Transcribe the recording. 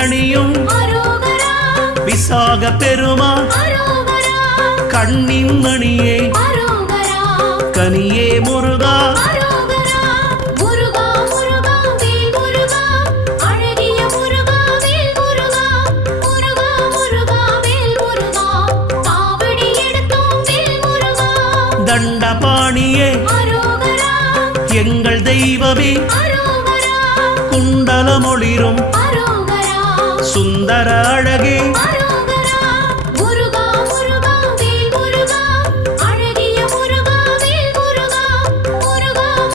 அணியும் விசாக பெருமாள் கண்ணின் மணியே கனியே முருகா தண்டபாணியே எங்கள் தெய்வமே குண்டலமொளிரும் சுந்தர அழகே